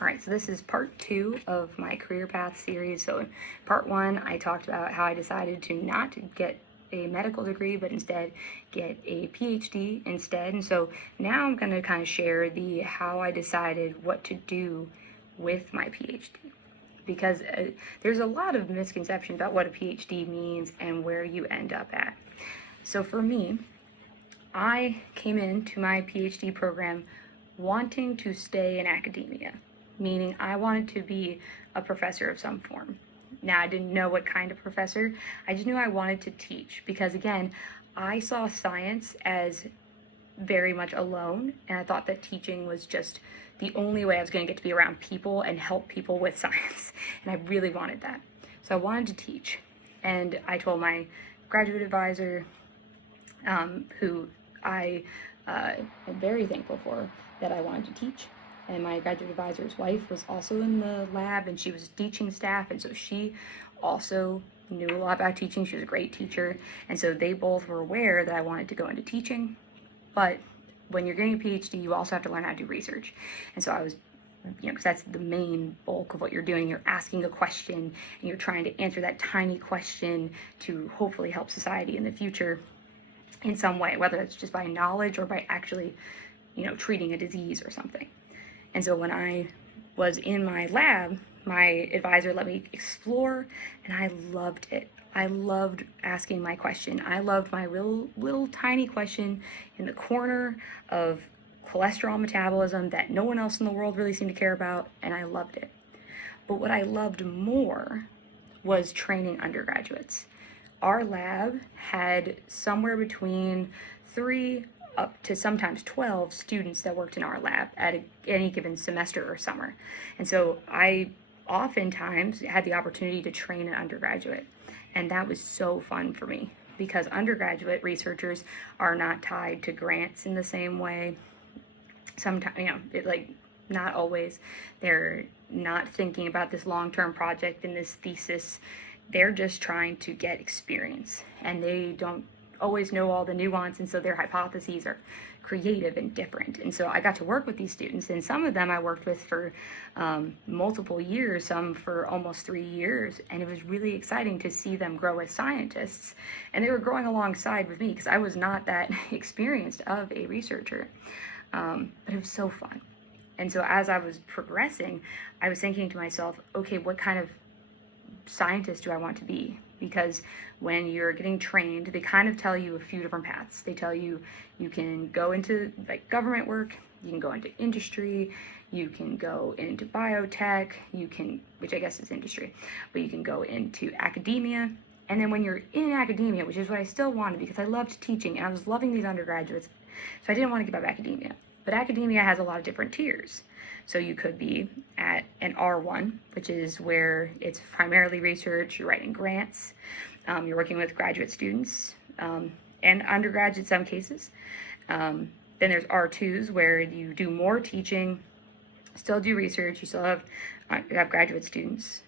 All right, so this is part 2 of my career path series. So in part 1, I talked about how I decided to not get a medical degree, but instead get a PhD instead. And so now I'm going to kind of share the how I decided what to do with my PhD. Because there's a lot of misconception about what a PhD means and where you end up at. So for me, I came into my PhD program wanting to stay in academia, meaning I wanted to be a professor of some form. Now, I didn't know what kind of professor, I just knew I wanted to teach because, again, I saw science as very much alone, and I thought that teaching was just the only way I was going to get to be around people and help people with science, and I really wanted that. So I wanted to teach, and I told my graduate advisor, who I am very thankful for, that I wanted to teach. And my graduate advisor's wife was also in the lab, and she was teaching staff, and so she also knew a lot about teaching. She was a great teacher, and so they both were aware that I wanted to go into teaching. But when you're getting a PhD, you also have to learn how to do research. And so I was, because that's the main bulk of what you're doing. You're asking a question, and you're trying to answer that tiny question to hopefully help society in the future in some way, whether it's just by knowledge or by actually, treating a disease or something. And so when I was in my lab, my advisor let me explore, and I loved it. I loved asking my question. I loved my little tiny question in the corner of cholesterol metabolism that no one else in the world really seemed to care about, and I loved it. But what I loved more was training undergraduates. Our lab had somewhere between 3 up to sometimes 12 students that worked in our lab at any given semester or summer. And so I oftentimes had the opportunity to train an undergraduate. And that was so fun for me because undergraduate researchers are not tied to grants in the same way. Sometimes, not always. They're not thinking about this long-term project and this thesis. They're just trying to get experience, and they don't always know all the nuance, and so their hypotheses are creative and different. And so I got to work with these students, and some of them I worked with for multiple years, some for almost 3 years, and it was really exciting to see them grow as scientists. And they were growing alongside with me because I was not that experienced of a researcher, but it was so fun. And so as I was progressing, I was thinking to myself, okay, what kind of scientist do I want to be? Because when you're getting trained, they kind of tell you a few different paths. They tell you you can go into government work, you can go into industry, you can go into biotech, which I guess is industry, but you can go into academia. And then when you're in academia, which is what I still wanted because I loved teaching and I was loving these undergraduates, so I didn't want to give up academia. But academia has a lot of different tiers. So you could be at an R1, which is where it's primarily research, you're writing grants, you're working with graduate students, and undergrads in some cases. Then there's R2s where you do more teaching, still do research, you have graduate students.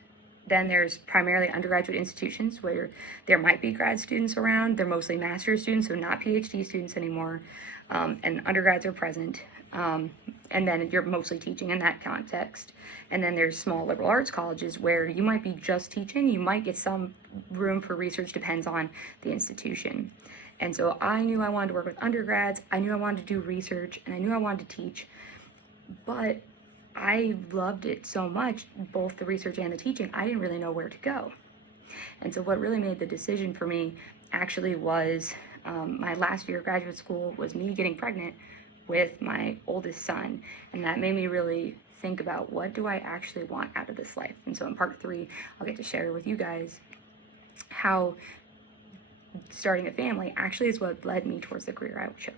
Then there's primarily undergraduate institutions where there might be grad students around. They're mostly master's students, so not PhD students anymore. And undergrads are present. And then you're mostly teaching in that context. And then there's small liberal arts colleges where you might be just teaching. You might get some room for research, depends on the institution. And so I knew I wanted to work with undergrads. I knew I wanted to do research, and I knew I wanted to teach. But I loved it so much, both the research and the teaching, I didn't really know where to go. And so what really made the decision for me actually was my last year of graduate school was me getting pregnant with my oldest son. And that made me really think about, what do I actually want out of this life? And so in part 3, I'll get to share with you guys how starting a family actually is what led me towards the career I chose.